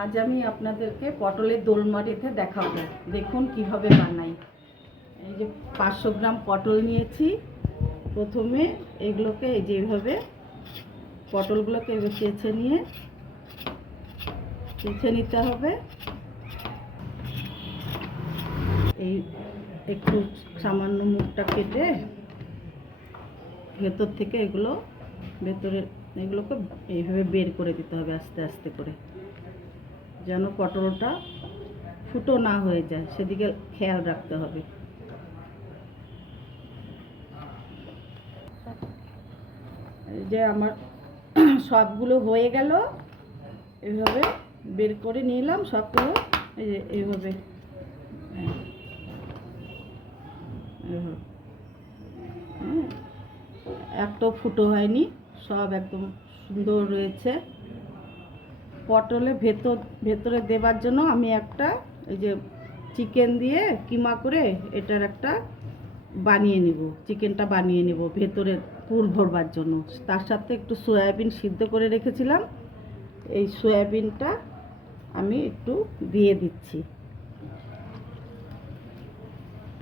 আজ আমি আপনাদেরকে পটলের দোলমাটিতে দেখাবো। দেখুন কিভাবে বানাই। এই যে 500 গ্রাম পটল নিয়েছি। প্রথমে এগুলোকে এই যে এইভাবে পটলগুলোকে চেঁচে নিতে হবে। এই একটু সামান্য মুখটা কেটে ভেতর থেকে এগুলোকে এইভাবে বের করে দিতে হবে আস্তে আস্তে করে, যেন পটলটা ফুটো না হয়ে যায়, সেদিকে খেয়াল রাখতে হবে। এই যে আমার সবগুলো হয়ে গেল, এইভাবে বের করে নিলাম সবগুলো। এই যে এইভাবে একটাও ফুটো হয়নি, সব একদম সুন্দর রয়েছে। পটলের ভেতরে দেবার জন্য আমি একটা এই যে চিকেন দিয়ে কিমা করে এটার একটা চিকেনটা বানিয়ে নেব ভেতরে পুর ভরবার জন্য। তার সাথে একটু সয়াবিন সিদ্ধ করে রেখেছিলাম, এই সয়াবিনটা আমি একটু দিয়ে দিচ্ছি।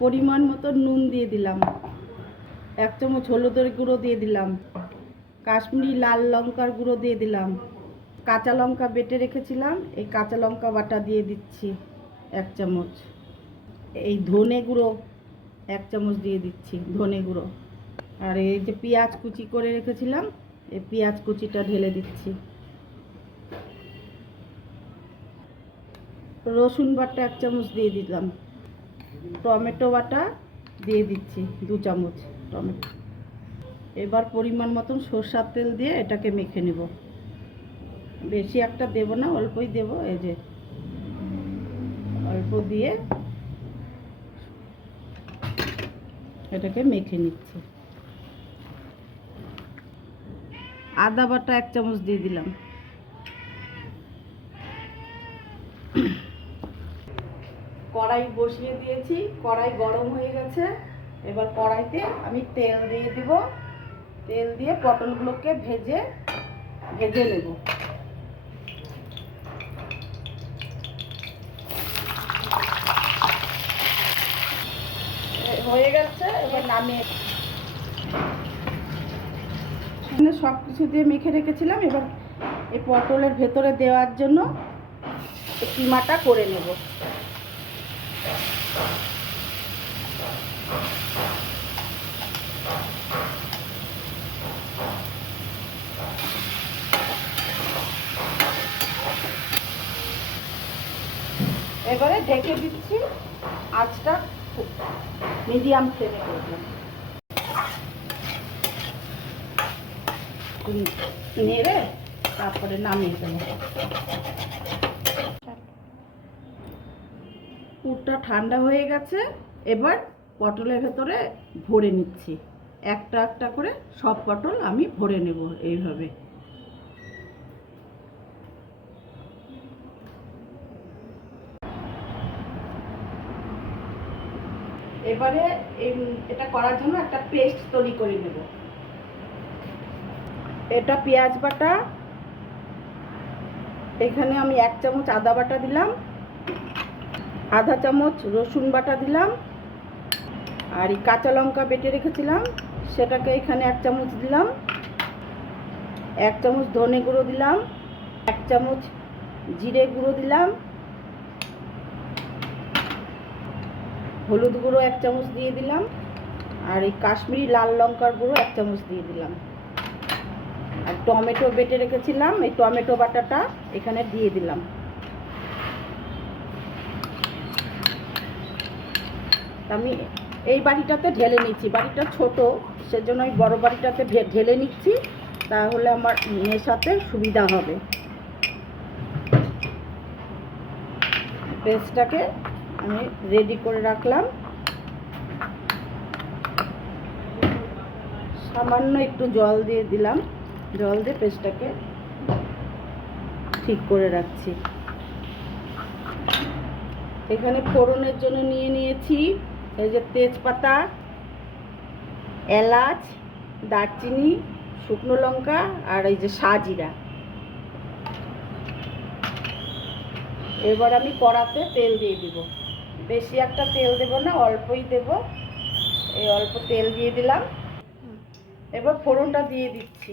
পরিমাণ মতো নুন দিয়ে দিলাম, 1 চামচ হলুদের গুঁড়ো দিয়ে দিলাম, কাশ্মীরি লাল লঙ্কার গুঁড়ো দিয়ে দিলাম, কাঁচা লঙ্কা বেটে রেখেছিলাম, এই কাঁচা লঙ্কা বাটা দিয়ে দিচ্ছি 1 চামচ। এই ধনে গুঁড়ো 1 চামচ দিয়ে দিচ্ছি, ধনে গুঁড়ো। আর এই যে পেঁয়াজ কুচি করে রেখেছিলাম, এই পেঁয়াজ কুচিটা ঢেলে দিচ্ছি। রসুন বাটা 1 চামচ দিয়ে দিলাম, টমেটো বাটা দিয়ে দিচ্ছি 2 চামচ টমেটো। এবার পরিমাণ মতন সরষের তেল দিয়ে এটাকে মেখে নেব। বেশি একটা দেব না, অল্পই দেব। এই যে অল্প দিয়ে এটাকে মেখে নিচ্ছি। আদা বাটা 1 চামচ দিয়ে দিলাম। কড়াই বসিয়ে দিয়েছি, কড়াই গরম হয়ে গেছে। এবার কড়াইতে আমি তেল দিয়ে দিব। তেল দিয়ে পটলগুলোকে ভেজে নেব। হয়ে গেছে, এবার নামিয়ে সব কিছু দিয়ে মেখে রেখেছিলাম। এবার এই পটলের ভেতরে দেওয়ার জন্য কিমাটা করে নেব। এবারে ঢেকে দিচ্ছি, আঁচটা মিডিয়াম ফ্লেমে করবেন। নেড়ে তারপরে নামিয়ে দেবো। পুরটা ঠান্ডা হয়ে গেছে। এবার পটলের ভেতরে ভরে নিচ্ছি, একটা একটা করে সব পটল আমি ভরে নেব এইভাবে। এবারে এটা করার জন্য একটা পেস্ট তৈরি করে নেব। এটা পেঁয়াজ বাটা, এখানে আমি 1 চামচ আদা বাটা দিলাম, আধা চামচ রসুন বাটা দিলাম, আর এই কাঁচা লঙ্কা বেটে রেখেছিলাম সেটাকে এখানে 1 চামচ দিলাম, 1 চামচ ধনে গুঁড়ো দিলাম, 1 চামচ জিরে গুঁড়ো দিলাম, হলুদ গুঁড়ো 1 চামচ দিয়ে দিলাম, আর এই কাশ্মীরি লাল লঙ্কার গুঁড়ো 1 চামচ দিয়ে দিলাম। আর টমেটো বেটে রেখেছিলাম, এই টমেটো বাটাটা এখানে দিয়ে দিলাম। আমি এই বাটিটাতে ঢেলে নিচ্ছি, বাটিটা ছোট সেজন্য আমি বড় বাটিটাতে ঢেলে নিচ্ছি, তাহলে আমার মেশাতে সুবিধা হবে। পেস্টটাকে আমি রেডি করে রাখলাম। সামান্য একটু জল দিয়ে দিলাম, জল দিয়ে পেস্টটাকে ঠিক করে রাখছি। এখানে ফোড়নের জন্য নিয়েছি এই যে তেজপাতা, এলাচ, দারচিনি, শুকনো লঙ্কা আর এই যে সাজিরা। এবার আমি কড়াতে তেল দিয়ে দিব। বেশি একটা তেল দেব না, অল্পই দেব। এই অল্প তেল দিয়ে দিলাম। এবার ফোড়নটা দিয়ে দিচ্ছি।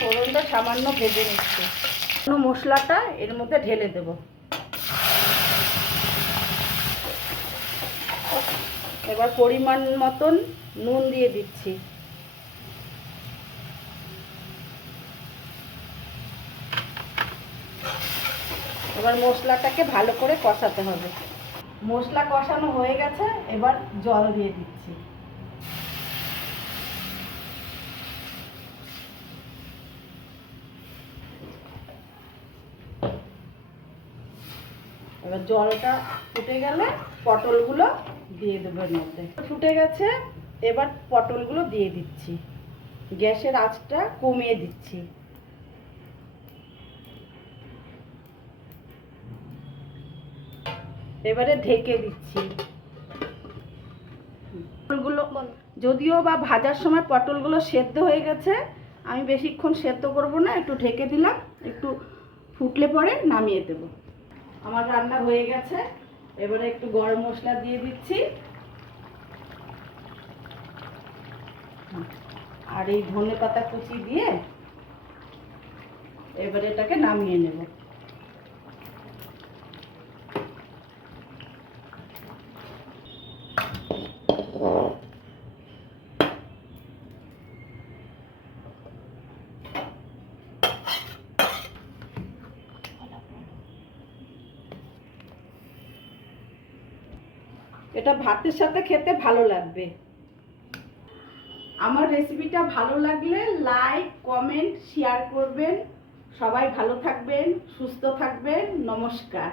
ফোড়নটা সামান্য ভেজে নিচ্ছি। মশলাটা এর মধ্যে ঢেলে দেব। এবার পরিমাণ মতন নুন দিয়ে দিচ্ছি। এবার মশলাটাকে ভালো করে কষাতে হবে। মশলা কষানো হয়ে গেছে, এবার জল দিয়ে দিচ্ছি। এবার জলটা ফুটে গেলে পটলগুলো দিয়ে দেবো এর মধ্যে। ফুটে গেছে, এবার পটলগুলো দিয়ে দিচ্ছি। গ্যাসের আঁচটা কমিয়ে দিচ্ছি। এবারে ঢেকে দিচ্ছি। পটলগুলো যদিও বা ভাজার সময় পটলগুলো সেদ্ধ হয়ে গেছে, আমি বেশিক্ষণ সেদ্ধ করব না, একটু ঢেকে দিলাম। একটু ফুটলে পরে নামিয়ে দেব। আমার রান্না হয়ে গেছে। এবারে একটু গরম মশলা দিয়ে দিচ্ছি, আর এই ধনেপাতা কুচি দিয়ে এবারে এটাকে নামিয়ে নেব। এটা ভাতের সাথে খেতে ভালো লাগবে। আমার রেসিপিটা ভালো লাগলে লাইক, কমেন্ট, শেয়ার করবেন। সবাই ভালো থাকবেন, সুস্থ থাকবেন। নমস্কার।